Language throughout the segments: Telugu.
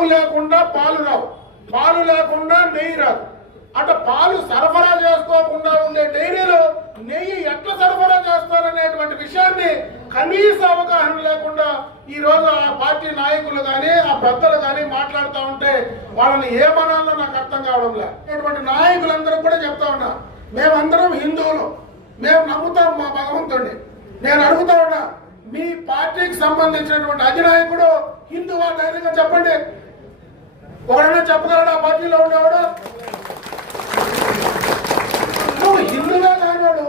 ఆవు లేకుండా పాలు రావు, పాలు లేకుండా నెయ్యి రాదు. అటు పాలు సరఫరా చేసుకోకుండా ఉండే డైరీలు నెయ్యి ఎట్లా సరఫరా చేస్తారనేటువంటి విషయాన్ని కనీస అవగాహన లేకుండా ఈ రోజు ఆ పార్టీ నాయకులు కానీ ఆ పెద్దలు కానీ మాట్లాడుతూ ఉంటే వాళ్ళని ఏమనాలో నాకు అర్థం కావడం లేదు. ఇటువంటి నాయకులందరూ కూడా చెప్తా ఉన్నా, మేమందరం హిందువులు, మేము నమ్ముతాం మా భగవంతుడిని. నేను అడుగుతా ఉన్నా, మీ పార్టీకి సంబంధించినటువంటి అధినాయకుడు హిందువా? ధైర్యంగా చెప్పండి. ఎవరైనా చెప్పగలడా పార్టీలో ఉండేవాడు? నువ్వు హిందువుగా కానివాడు,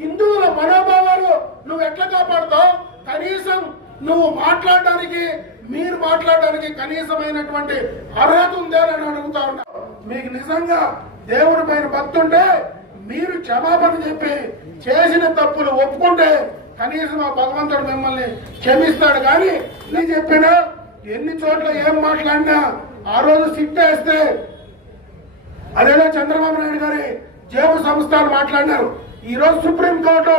హిందువుల మనోభావాలు నువ్వు ఎట్లా కాపాడుతావు? కనీసం నువ్వు మాట్లాడడానికి, మీరు మాట్లాడడానికి కనీసమైనటువంటి అర్హత ఉందా అని అడుగుతా ఉన్నా. మీకు నిజంగా దేవుడి పైన భక్తి ఉంటే మీరు క్షమాపణ చెప్పి చేసిన తప్పులు ఒప్పుకుంటే కనీసం ఆ భగవంతుడు మిమ్మల్ని క్షమిస్తాడు. కానీ నీ చెప్పినా ఎన్ని చోట్ల ఏం మాట్లాడినా ఆ రోజు సిట్టేస్తే అదేదో చంద్రబాబు నాయుడు గారి జేబు సంస్థలు మాట్లాడినారు. ఈ రోజు సుప్రీంకోర్టు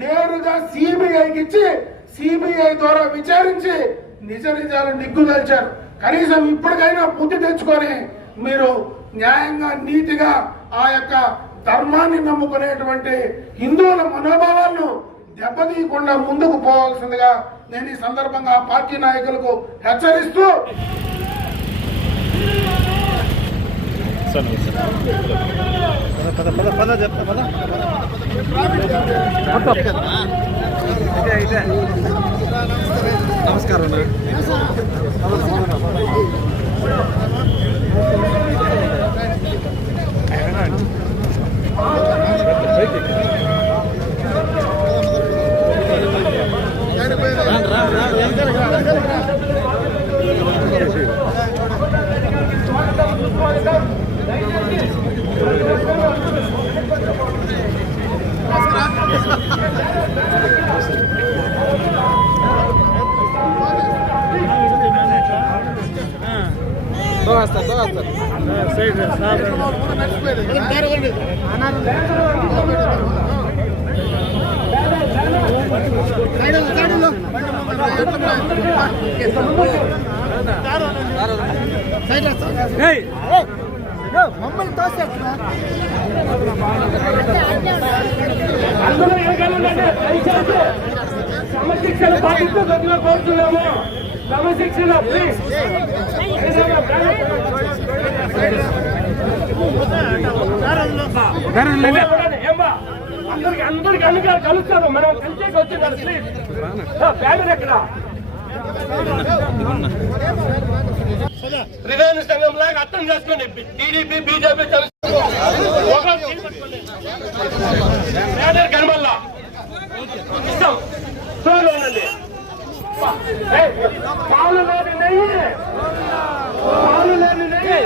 నేరుగా సిబిఐకి ఇచ్చి సిబిఐ ద్వారా విచారించి నిజ నిజాలు నిగ్గుదల్చారు. కనీసం ఇప్పటికైనా బుద్ధి తెచ్చుకొని మీరు న్యాయంగా నీతిగా ఆ యొక్క ధర్మాన్ని నమ్ముకునేటువంటి హిందువుల మనోభావాలను దెబ్బతీయకుండా ముందుకు పోవాల్సిందిగా నేను ఈ సందర్భంగా పార్టీ నాయకులకు హెచ్చరిస్తూ నమస్కారం. మమ్మల్ని తోసేస్తున్నా క్రమశిక్షణ పాటిస్తూ గదిలో కోరుతున్నాము. క్రమశిక్షణ ప్లీజ్. అందరికి అన్ని కలుస్తారు. మనం కలిసేకి వచ్చింది ప్లీజ్. బ్యానర్ ఎక్కడ? త్రివేణి సంఘం లాగా అర్థం చేసుకోండి. టీడీపీ బీజేపీ కనమల్లా ఇష్టం చూడండి ఉండండి. పాలు లేని నెయ్యి, పాలు లేని నెయ్యి,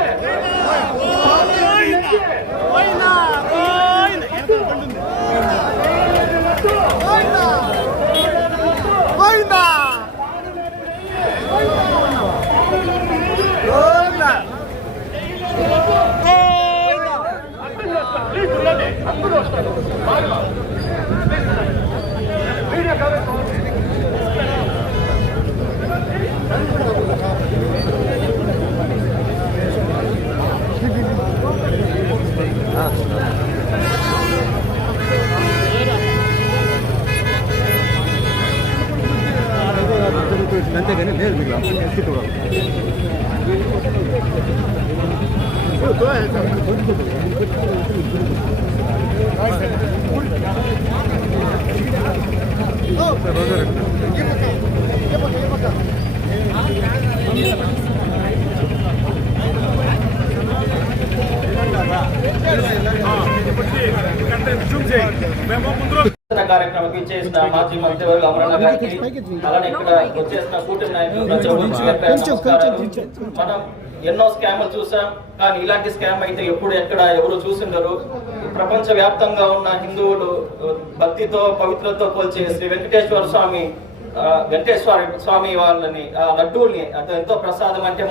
అందరూ వస్తారు. మీడియా కవరేజ్ అంతేగాని లేదు మీకు కార్యక్రమం ఇచ్చేసిన మాజీ మంత్రివర్గ అమరన్న గారికి, అలానే ఇక్కడ వచ్చేసిన కూటమి నాయకులు మనం ఎన్నో స్కామ్లు చూసాం. కానీ ఇలాంటి స్కామ్ అయితే ఎప్పుడు ఎక్కడ ఎవరు చూసిండరు. ప్రపంచ వ్యాప్తంగా ఉన్న హిందువులు భక్తితో పవిత్రతో కొలిచే శ్రీ వెంకటేశ్వర స్వామి వాళ్ళని ఆ లడ్డూల్ని అది ఎంతో ప్రసాదం. అంటే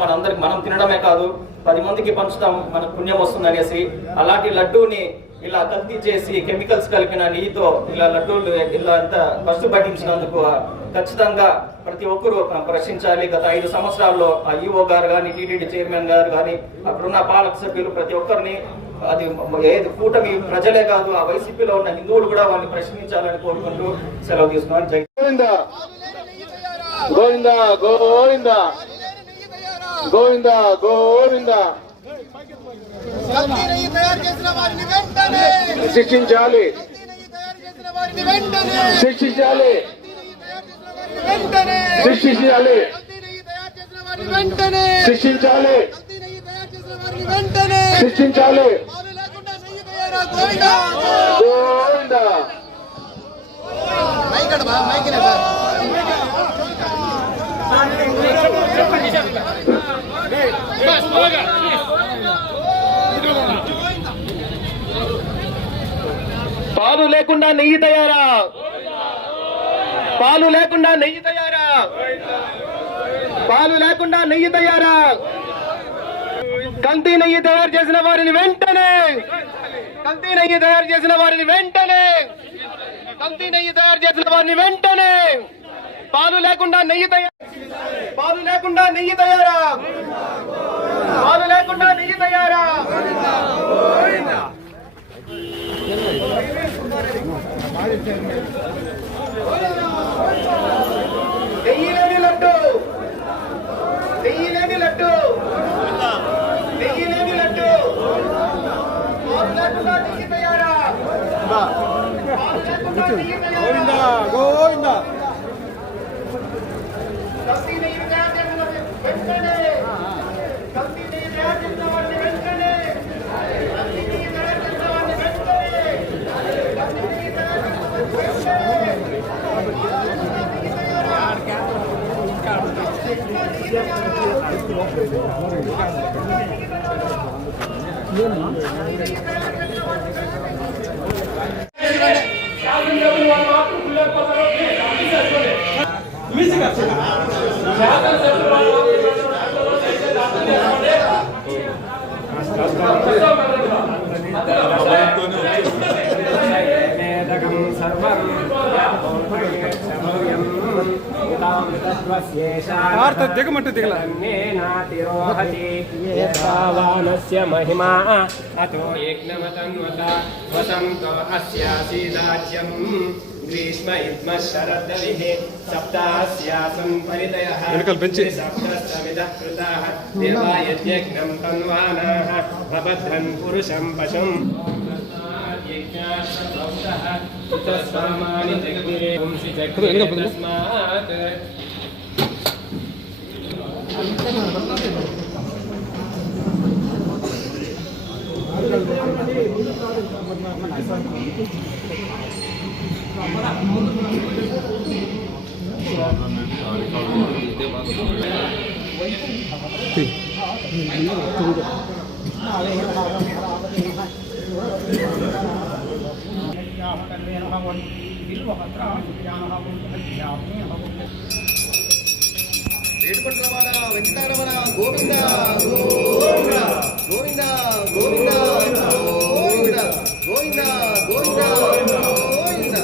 మనం తినడమే కాదు 10 మందికి పంచుతాం, మనకు పుణ్యం వస్తుంది అనేసి అలాంటి లడ్డూని ఇలా కల్తీ చేసి కెమికల్స్ కలిపిన నెయ్యితో ఇలా లడ్డూలు ఇలా అంతా బస్సు పట్టించినందుకు ఖచ్చితంగా ప్రతి ఒక్కరూ ప్రశ్నించాలి. గత 5 సంవత్సరాల్లో ఆ ఈఓ గారు కానీ, టీటీడీ చైర్మన్ గారు కానీ, అక్కడున్న పాలక సభ్యులు ప్రతి ఒక్కరిని, అది ఏది కూటమి ప్రజలే కాదు, ఆ వైసీపీలో ఉన్న హిందువులు కూడా వాళ్ళని ప్రశ్నించాలని కోరుకుంటూ సెలవు తీసుకున్నాను. జై గోవింద గోవింద గోవింద గోవింద. శిక్షించాలి, శిక్షించాలి, శిక్షించాలి, శిక్షించాలి, శిక్షించాలి. గోవింద పాలు లేకుండా నెయ్యి తయారా, పాలు లేకుండా నెయ్యి తయారా, పాలు లేకుండా నెయ్యి తయారా. కల్తీ నెయ్యి తయారు చేసిన వారిని వెంటనే, కల్తీ నెయ్యి తయారు చేసిన వారిని వెంటనే, కల్తీ నెయ్యి తయారు చేసిన వారిని వెంటనే. పాలు లేకుండా నెయ్యి తయారు, పాలు లేకుండా నెయ్యి తయారా, పాలు లేకుండా నెయ్యి తయారా. నెయ్యి లేని లడ్డు, నెయ్యి లేని లడ్డు, నెయ్యి లేని లడ్డు. పాలు లేకుండా నెయ్యి తయారా, పాలు లేకుండా నెయ్యి తయారా. గోవింద కల్తీ నెయ్యి తయారు చేసిన వారిని వెంటనే, కల్తీ నెయ్యి తయారు చేసిన వారిని వెంటనే, కల్తీ నెయ్యి తయారు చేసిన వారిని వెంటనే, కల్తీ నెయ్యి తయారు చేసిన వారిని వెంటనే. దిగమంటే దిగల మహిమా అతో యజ్ఞమతన్వత వసంతో అస్యాసీదాజ్యం గ్రీష్మ ఇద్మ శరదవిః సప్తాస్యాసం పరితయః సప్తసమిదః కృతాః దేవాయజ్ఞం తన్వానాః భవద్ధన్ పురుషం పశుం యజ్ఞాశ్రౌతః తస్మాని జగ్రే వంశి జగ్రే తస్మాత్. ఏడుకొండలవాడ వెంకటరమణ గోవింద గోవింద గోవింద గోవింద గోవింద గోవింద గోవింద గోవింద.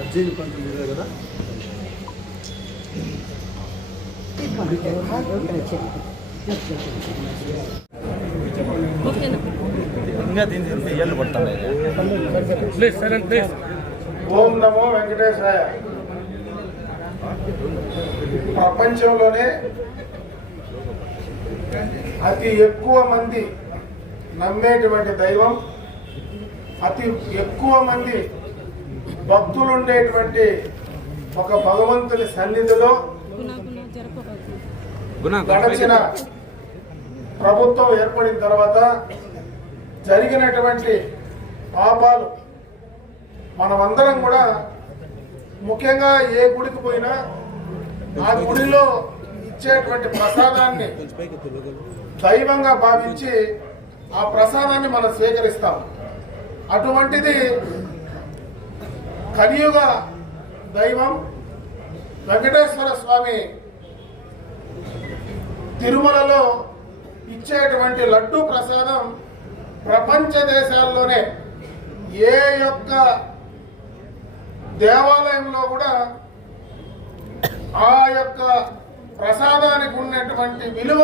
అజ్జేని పంట మీద కదా ఇంకా దీన్ని ఇయ్యాలి పడతాను. Please silent please. ఓం నమో వెంకటేశాయ. ప్రపంచంలోనే అతి ఎక్కువ మంది నమ్మేటువంటి దైవం, అతి ఎక్కువ మంది భక్తులు ఉండేటువంటి ఒక భగవంతుని సన్నిధిలో గడచిన ప్రభుత్వం ఏర్పడిన తర్వాత జరిగినటువంటి పాపాలు మనమందరం కూడా ముఖ్యంగా ఏ గుడికి పోయినా ఆ గుడిలో ఇచ్చేటువంటి ప్రసాదాన్ని దైవంగా భావించి ఆ ప్రసాదాన్ని మనం స్వీకరిస్తాం. అటువంటిది కలియుగ దైవం వెంకటేశ్వర స్వామి తిరుమలలో ఇచ్చేటువంటి లడ్డూ ప్రసాదం ప్రపంచ దేశాల్లోనే ఏ యొక్క దేవాలయంలో కూడా ఆ యొక్క ప్రసాదానికి ఉన్నటువంటి విలువ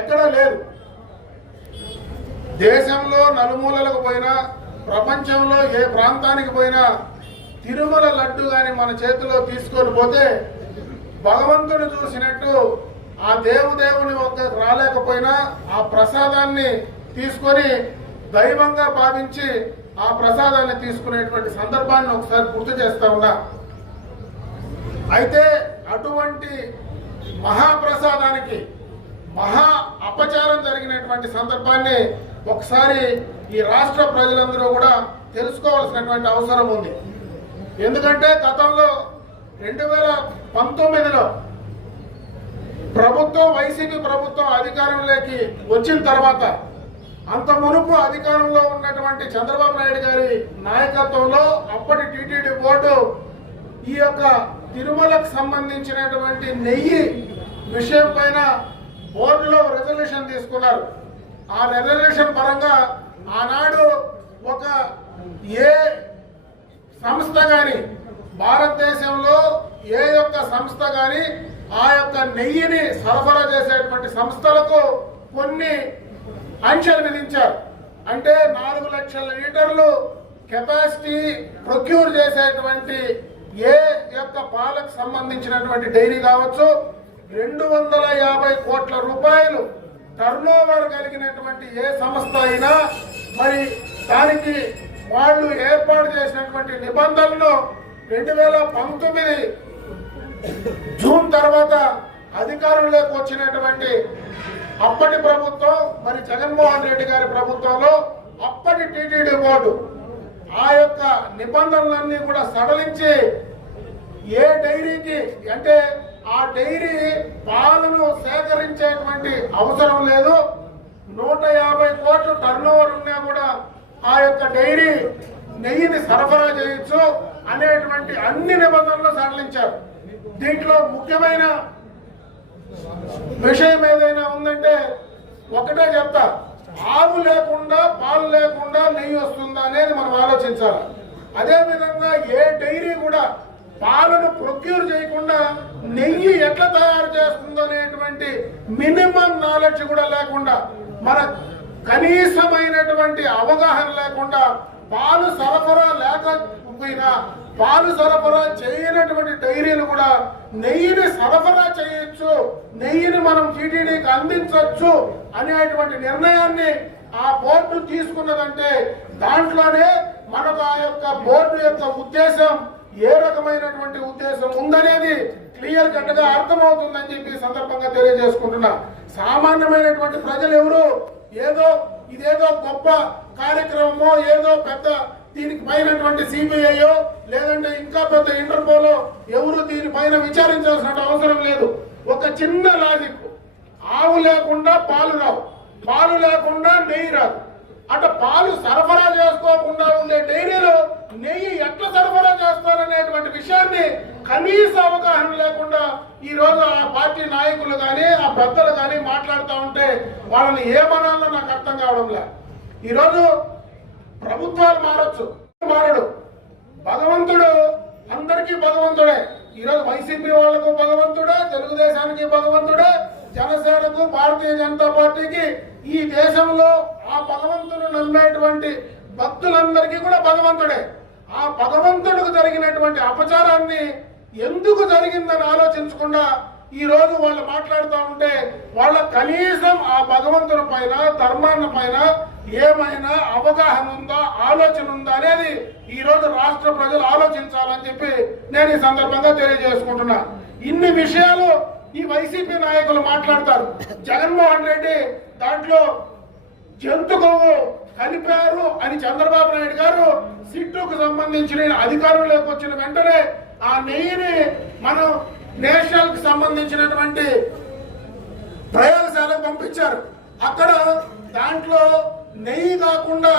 ఎక్కడా లేదు. దేశంలో నలుమూలలకు పోయినా, ప్రపంచంలో ఏ ప్రాంతానికి పోయినా తిరుమల లడ్డు కానీ మన చేతిలో తీసుకొని పోతే భగవంతుని చూసినట్టు ఆ దేవుని వద్ద రాలేకపోయినా ఆ ప్రసాదాన్ని తీసుకొని దైవంగా భావించి ఆ ప్రసాదాన్ని తీసుకునేటువంటి సందర్భాన్ని ఒకసారి గుర్తు చేస్తా ఉన్నా. అయితే అటువంటి మహాప్రసాదానికి మహా అపచారం జరిగినటువంటి సందర్భాన్ని ఒకసారి ఈ రాష్ట్ర ప్రజలందరూ కూడా తెలుసుకోవాల్సినటువంటి అవసరం ఉంది. ఎందుకంటే గతంలో 2019లో ప్రభుత్వం వైసీపీ ప్రభుత్వం అధికారంలోకి వచ్చిన తర్వాత అంత మునుపు అధికారంలో ఉన్నటువంటి చంద్రబాబు నాయుడు గారి నాయకత్వంలో అప్పటి టీటీడీ బోర్డు ఈ యొక్క తిరుమలకు సంబంధించినటువంటి నెయ్యి విషయం పైన బోర్డులో రెజల్యూషన్ తీసుకున్నారు. ఆ రెజల్యూషన్ పరంగా ఆనాడు ఒక ఏ సంస్థ కానీ భారతదేశంలో ఏ యొక్క సంస్థ కానీ ఆ యొక్క నెయ్యిని సరఫరా చేసేటువంటి సంస్థలకు కొన్ని ఆంక్షలు విధించారు. అంటే 4 లక్షల లీటర్లు కెపాసిటీ ప్రొక్యూర్ చేసేటువంటి ఏ యొక్క పాలకు సంబంధించినటువంటి డైరీ కావచ్చు, 250 కోట్ల రూపాయలు టర్నోవర్ కలిగినటువంటి ఏ సంస్థ అయినా మరి దానికి వాళ్ళు ఏర్పాటు చేసినటువంటి నిబంధనలు 2019 జూన్ తర్వాత అధికారంలోకి వచ్చినటువంటి అప్పటి ప్రభుత్వం మరి జగన్మోహన్ రెడ్డి గారి ప్రభుత్వంలో అప్పటి టీటీడీ బోర్డు ఆ యొక్క నిబంధనలన్నీ కూడా సడలించి ఏ డైరీకి అంటే ఆ డైరీ పాలను సేకరించేటువంటి అవసరం లేదు, 150 కోట్ల టర్నోవర్ ఉన్నా కూడా ఆ యొక్క డైరీ నెయ్యిని సరఫరా చేయొచ్చు అనేటువంటి అన్ని నిబంధనలు సడలించారు. దీంట్లో ముఖ్యమైన విషయం ఏదైనా ఉందంటే ఒకటే చెప్తా, ఆవు లేకుండా పాలు లేకుండా నెయ్యి వస్తుందా అనేది మనం ఆలోచించాలి. అదేవిధంగా ఏ డైరీ కూడా పాలను ప్రొక్యూర్ చేయకుండా నెయ్యి ఎట్లా తయారు చేస్తుందో అనేటువంటి మినిమం నాలెడ్జ్ కూడా లేకుండా, మన కనీసమైనటువంటి అవగాహన లేకుండా పాలు సరఫరా లేకపోయినా పాలు సరఫరా చేయనటువంటి డైరీలు కూడా నెయ్యిని సరఫరా చేయొచ్చు, నెయ్యిని మనం టీటీడీకి అందించవచ్చు అనేటువంటి నిర్ణయాన్ని ఆ బోర్డు తీసుకున్నదంటే దాంట్లోనే మనకు ఆ యొక్క బోర్డు యొక్క ఉద్దేశం ఏ రకమైనటువంటి ఉద్దేశం ఉందనేది క్లియర్ కట్ గా అర్థమవుతుందని చెప్పి సందర్భంగా తెలియజేసుకుంటున్నా. సామాన్యమైనటువంటి ప్రజలు ఎవరు ఏదో ఇదేదో గొప్ప కార్యక్రమమో ఏదో పెద్ద దీనికి పైనటువంటి సిబిఐయో లేదంటే ఇంకా పెద్ద ఇంటర్పోలో ఎవరు దీనిపైన విచారించాల్సిన అవసరం లేదు. ఒక చిన్న లాజిక్, ఆవు లేకుండా పాలు రావు, పాలు లేకుండా నెయ్యి రాదు. అటు పాలు సరఫరా చేసుకోకుండా ఉండే డైరీలు నెయ్యి ఎట్లా సరఫరా చేస్తారనేటువంటి విషయాన్ని కనీస అవగాహన లేకుండా ఈ రోజు ఆ పార్టీ నాయకులు కానీ ఆ పెద్దలు కానీ మాట్లాడుతూ ఉంటే వాళ్ళని ఏమనాలో నాకు అర్థం కావడం లే. ఈరోజు ప్రభుత్వాలు మారచ్చు, మారడు. భగవంతుడు అందరికీ భగవంతుడే. ఈరోజు వైసీపీ వాళ్లకు భగవంతుడే, తెలుగుదేశానికి భగవంతుడే, జనసేనకు భారతీయ జనతా పార్టీకి ఈ దేశంలో ఆ భగవంతుడు నమ్మేటువంటి భక్తులందరికీ కూడా భగవంతుడే. ఆ భగవంతుడికి జరిగినటువంటి అపచారాన్ని ఎందుకు జరిగిందని ఆలోచించకుండా ఈ రోజు వాళ్ళు మాట్లాడుతూ ఉంటే వాళ్ళ కనీసం ఆ భగవంతుని పైన ధర్మాన్ని పైన ఏమైనా అవగాహన ఉందా, ఆలోచన ఉందా అనేది ఈ రోజు రాష్ట్ర ప్రజలు ఆలోచించాలని చెప్పి నేను ఈ సందర్భంగా తెలియజేసుకుంటున్నా. ఇన్ని విషయాలు ఈ వైసీపీ నాయకులు మాట్లాడతారు. జగన్మోహన్ రెడ్డి దాంట్లో జంతు కొవ్వు కలిపారు అని చంద్రబాబు నాయుడు గారు సిట్టుకు సంబంధించిన అధికారంలోకి వచ్చిన వెంటనే ఆ నెయ్యిని మనం నేషనల్ కి సంబంధించినటువంటి ప్రయోగశాలకు పంపించారు. అక్కడ దాంట్లో నెయ్యి కాకుండా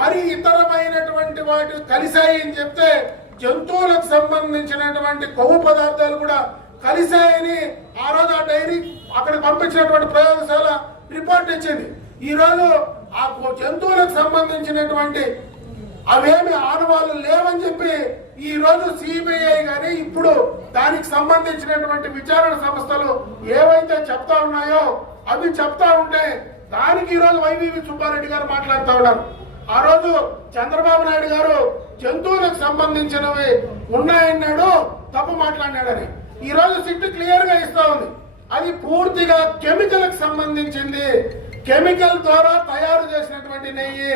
మరి ఇతరమైనటువంటి వాటి కలిశాయి అని చెప్తే జంతువులకు సంబంధించినటువంటి కొవ్వు పదార్థాలు కూడా కలిశాయని ఆ రోజు ఆ డైరీ అక్కడ పంపించినటువంటి ప్రయోగశాల రిపోర్ట్ ఇచ్చింది. ఈ రోజు ఆ జంతువులకు సంబంధించినటువంటి అవేమి ఆనవాళ్ళు లేవని చెప్పి ఈ రోజు సిబిఐ గాని ఇప్పుడు దానికి సంబంధించినటువంటి విచారణ సంస్థలు ఏవైతే చెప్తా ఉన్నాయో అవి చెప్తా ఉంటే దానికి ఈ రోజు వైవి సుబ్బారెడ్డి గారు మాట్లాడుతూ ఉన్నారు. ఆ రోజు చంద్రబాబు నాయుడు గారు జంతువులకు సంబంధించినవి ఉన్నాయన్నాడు, తప్పు మాట్లాడినాడని. ఈ రోజు సిట్ క్లియర్ గా ఇస్తా ఉంది. అది పూర్తిగా కెమికల్ కి సంబంధించింది. కెమికల్ ద్వారా తయారు చేసినటువంటి నెయ్యి,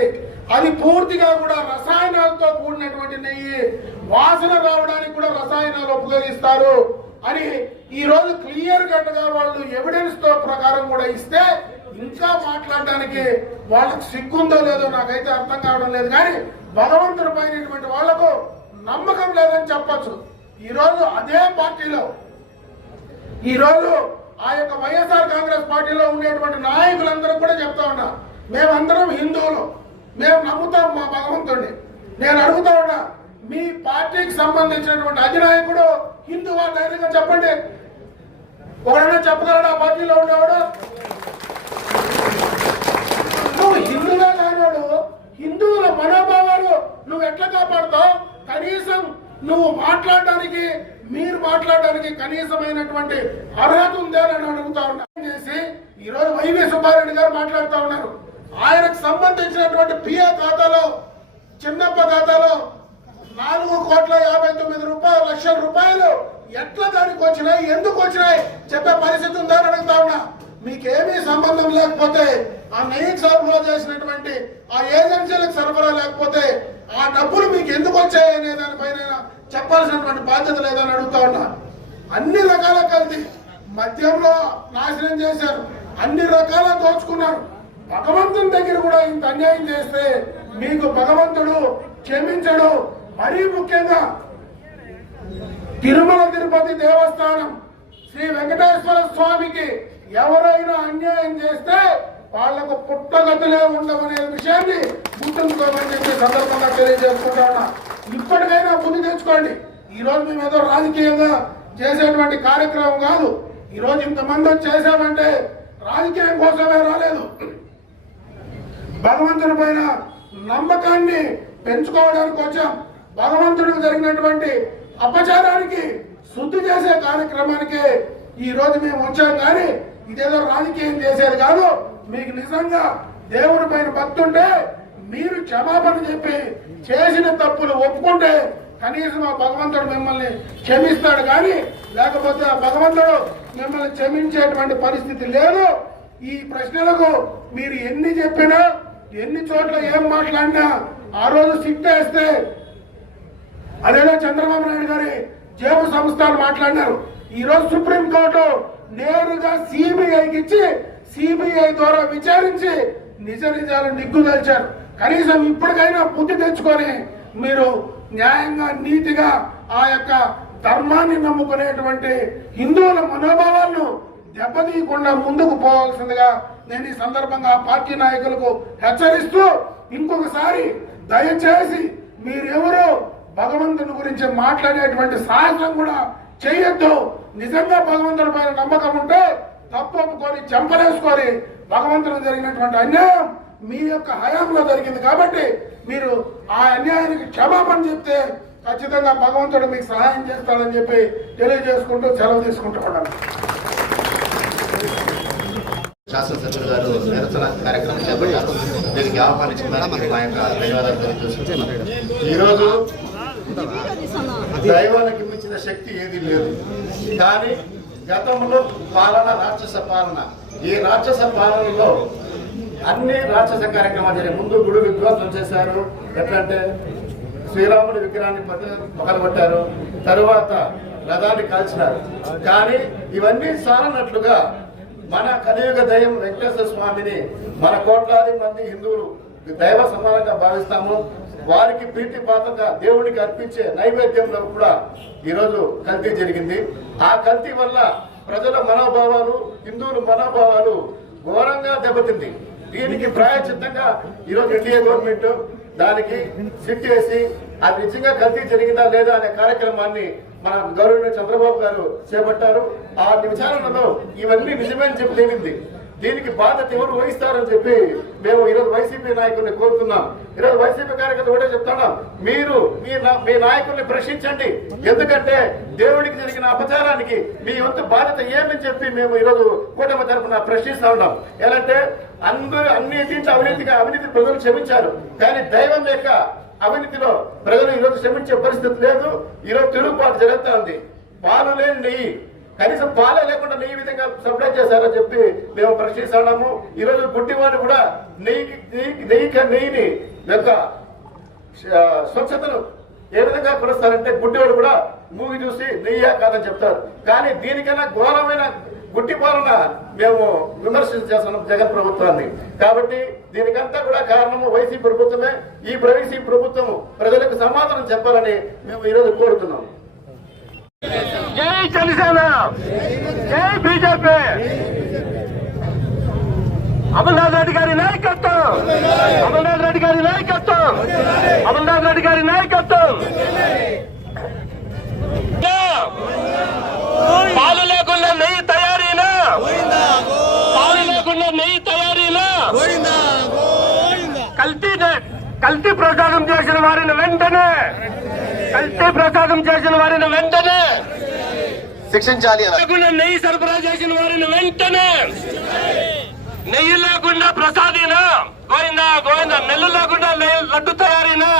అది పూర్తిగా కూడా రసాయనాలతో కూడినటువంటి నెయ్యి, వాసన రావడానికి కూడా రసాయనాలు ఉపయోగిస్తారు అని ఈ రోజు క్లియర్ కట్ గా వాళ్ళు ఎవిడెన్స్ తో ప్రకారం కూడా ఇస్తే ఇంకా మాట్లాడడానికి వాళ్ళకి సిగ్గుందో లేదో నాకైతే అర్థం కావడం లేదు. కానీ భగవంతుడి పైనటువంటి వాళ్లకు నమ్మకం లేదని చెప్పచ్చు. ఈ రోజు అదే పార్టీలో ఈ రోజు ఆ యొక్క వైఎస్ఆర్ కాంగ్రెస్ పార్టీలో ఉండేటువంటి నాయకులందరూ కూడా చెప్తా ఉన్నా, మేమందరం హిందువులు, మేము నమ్ముతాం మా భగవంతుడిని. నేను అడుగుతా ఉన్నా, మీ పార్టీకి సంబంధించినటువంటి అధినాయకుడు హిందువా? ధైర్యంగా చెప్పండి. ఒకడైనా చెప్పగలడా పార్టీలో ఉండేవాడు? నువ్వు హిందువుగా కానివాడు, హిందువుల మనోభావాలు నువ్వు ఎట్లా కాపాడుతావు? కనీసం నువ్వు మాట్లాడడానికి, మీరు మాట్లాడడానికి కనీసమైనటువంటి అర్హత ఉందా అని అడుగుతా ఉన్నా. చేసి ఈ రోజు వైవి సుబ్బారెడ్డి గారు మాట్లాడుతూ ఉన్నారు. ఆయనకు సంబంధించినటువంటి పిఏ ఖాతాలో, చిన్నప్ప ఖాతాలో 4,59,00,000 రూపాయలు ఎట్లా దానికి వచ్చినాయి, ఎందుకు వచ్చినాయి చెప్పే పరిస్థితి ఉందా అని అడుగుతా ఉన్నా. మీకేమీ సంబంధం లేకపోతే, ఆ నెయ్యి సరఫరా చేసినటువంటి ఆ ఏజెన్సీలకు సరఫరా లేకపోతే ఆ డబ్బులు మీకు ఎందుకు వచ్చాయి అనే దానిపైన చెప్పాల్సినటువంటి బాధ్యత లేదని అడుగుతా ఉన్నా. అన్ని రకాల కల్తీ, మద్యంలో నాశనం చేశారు, అన్ని రకాల దోచుకున్నారు. భగవంతుని దగ్గర కూడా ఇంత అన్యాయం చేస్తే మీకు భగవంతుడు క్షమించడు. మరీ ముఖ్యంగా తిరుమల తిరుపతి దేవస్థానం శ్రీ వెంకటేశ్వర స్వామికి ఎవరైనా అన్యాయం చేస్తే వాళ్లకు పుట్టగతులే ఉండవనే విషయాన్ని గుర్తుంచుకోమని చెప్పి సందర్భంగా తెలియజేసుకుంటా ఉన్నా. ఇప్పటికైనా బుద్ధి తెచ్చుకోండి. ఈ రోజు మేము ఏదో రాజకీయంగా చేసేటువంటి కార్యక్రమం కాదు. ఈ రోజు ఇంతమంది చేశామంటే రాజకీయం కోసమే రాలేదు. భగవంతుని పైన నమ్మకాన్ని పెంచుకోవడానికి వచ్చాం. భగవంతుడికి జరిగినటువంటి అపచారానికి శుద్ధి చేసే కార్యక్రమానికి ఈ రోజు మేము వచ్చాం. కానీ ఇదేదో రాజకీయం చేసేది కాదు. మీకు నిజంగా దేవుడి పైన భక్తి ఉంటే మీరు క్షమాపణ చెప్పి చేసిన తప్పులు ఒప్పుకుంటే కనీసం ఆ భగవంతుడు మిమ్మల్ని క్షమిస్తాడు. కానీ లేకపోతే ఆ భగవంతుడు మిమ్మల్ని క్షమించేటువంటి పరిస్థితి లేదు. ఈ ప్రశ్నలకు మీరు ఎన్ని చెప్పినా, ఎన్ని చోట్ల ఏం మాట్లాడినా ఆ రోజు సిట్టేస్తే అదేదో చంద్రబాబు నాయుడు గారి జేబు సంస్థలు మాట్లాడినారు. ఈ రోజు సుప్రీంకోర్టు నేరుగా సిబిఐకి ఇచ్చి సిబిఐ ద్వారా విచారించి నిజ నిజాలు నిగ్గుదల్చారు. కనీసం ఇప్పటికైనా బుద్ధి తెచ్చుకొని మీరు న్యాయంగా, నీతిగా ఆ యొక్క ధర్మాన్ని నమ్ముకునేటువంటి హిందువుల మనోభావాలను దెబ్బతీయకుండా ముందుకు పోవాల్సిందిగా నేను ఈ సందర్భంగా ఆ పార్టీ నాయకులకు హెచ్చరిస్తూ, ఇంకొకసారి దయచేసి మీరెవరో భగవంతుని గురించి మాట్లాడేటువంటి సాహసం కూడా చేయొద్దు. నిజంగా భగవంతుడి పైన నమ్మకం ఉంటే తప్పొప్పుకొని చెంపలేసుకొని భగవంతుడు జరిగినటువంటి అన్యాయం మీ యొక్క హయాంలో జరిగింది కాబట్టి మీరు ఆ అన్యాయానికి క్షమాపణ చెప్తే ఖచ్చితంగా భగవంతుడు మీకు సహాయం చేస్తాడని చెప్పి తెలియజేసుకుంటూ సెలవు తీసుకుంటున్నాను. శాసనసభ్యులు గారు నిరసన కార్యక్రమం చేపట్టారు. దీనికి ఆహ్వానించడానికి మా యొక్క ధన్యవాదాలు తెలియజేస్తున్నాను. ఈరోజు దైవానికి మించిన శక్తి ఏది లేదు. కానీ గతంలో పాలన రాక్షస పాలన. ఈ రాక్షస పాలనలో అన్ని రాక్షస కార్యక్రమాలు జరిగాయి. ముందు గుడి విధ్వంసం చేశారు. ఎట్లంటే శ్రీరాముడి విగ్రహాన్ని పగలగొట్టారు, తరువాత రథాన్ని కాల్చినారు. కానీ ఇవన్నీ సారనట్లుగా మన కలియుగ దైవం వెంకటేశ్వర స్వామిని మన కోట్లాది మంది హిందువులు దైవ సమానంగా భావిస్తాము. వారికి ప్రీతిపాతంగా దేవుడికి అర్పించే నైవేద్యంలో కూడా ఈరోజు కల్తీ జరిగింది. ఆ కల్తీ వల్ల ప్రజల మనోభావాలు, హిందువుల మనోభావాలు ఘోరంగా దెబ్బతింది. దీనికి ప్రాయశ్చిత్తంగా ఈరోజు ఎన్డీఏ గవర్నమెంట్ దానికి సిట్ వేసి అది నిజంగా కల్తీ జరిగిందా లేదా అనే కార్యక్రమాన్ని మన గౌరవనీయ చంద్రబాబు గారు చేపట్టారు. ఆ విచారణలో ఇవన్నీ నిజమని చెప్పి తేలింది. దీనికి బాధ్యత ఎవరు వహిస్తారని చెప్పి మేము ఈరోజు వైసీపీ నాయకుల్ని కోరుతున్నాం. ఈరోజు వైసీపీ కార్యకర్తలు ఒకటే చెప్తున్నాం, మీరు మీ నాయకుల్ని ప్రశ్నించండి. ఎందుకంటే దేవుడికి జరిగిన అపచారానికి మీ వంతు బాధ్యత ఏమని చెప్పి మేము ఈరోజు కూటమి తరఫున ప్రశ్నిస్తా ఉన్నాం. ఎలాంటే అవినీతి ప్రజలు క్షమించారు, కానీ దైవం యొక్క అవినీతిలో ప్రజలు ఈరోజు క్షమించే పరిస్థితి లేదు. ఈరోజు తిరుగుబాటు జరుగుతూ ఉంది. పాలు లేని నెయ్యి, కనీసం పాలే లేకుండా నెయ్యి విధంగా సప్లై చేశారని చెప్పి మేము ప్రశ్నిస్తున్నాము. ఈరోజు గుడ్డి వాళ్ళు కూడా నెయ్యిని యొక్క స్వచ్ఛతను ఏ విధంగా కొలుస్తారంటే గుడ్డి వాళ్ళు కూడా మూగి చూసి నెయ్యా కాదని చెప్తారు. కానీ దీనికైనా ఘోరమైన గుడ్డి పాలన మేము విమర్శించేస్తున్నాం జగన్ ప్రభుత్వాన్ని. కాబట్టి దీనికంతా కూడా కారణము వైసీపీ ప్రభుత్వమే. ఈ వైసీపీ ప్రభుత్వం ప్రజలకు సమాధానం చెప్పాలని మేము ఈరోజు కోరుతున్నాం. జై జనసేన, జై బీజేపీ. అమర్నాథ్ రెడ్డి గారి నాయకత్వం, అమర్నాథ్ రెడ్డి గారి నాయకత్వం, అమర్నాథ్ రెడ్డి గారి నాయకత్వం. పాలు లేకుండా నెయ్యి తయారీనా, పాలు లేకుండా నెయ్యి తయారీనా, కల్తీ ప్రసాదం చేసిన వారిని వెంటనే, కల్తీ ప్రసాదం చేసిన వారిని వెంటనే శిక్షించాలి. లేకుండా నెయ్యి సరఫరా చేసిన వారిని వెంటనే, నెయ్యి లేకుండా ప్రసాదీనా గోవిందా గోవిందా, నెల్లు లేకుండా లడ్డు తయారీనా,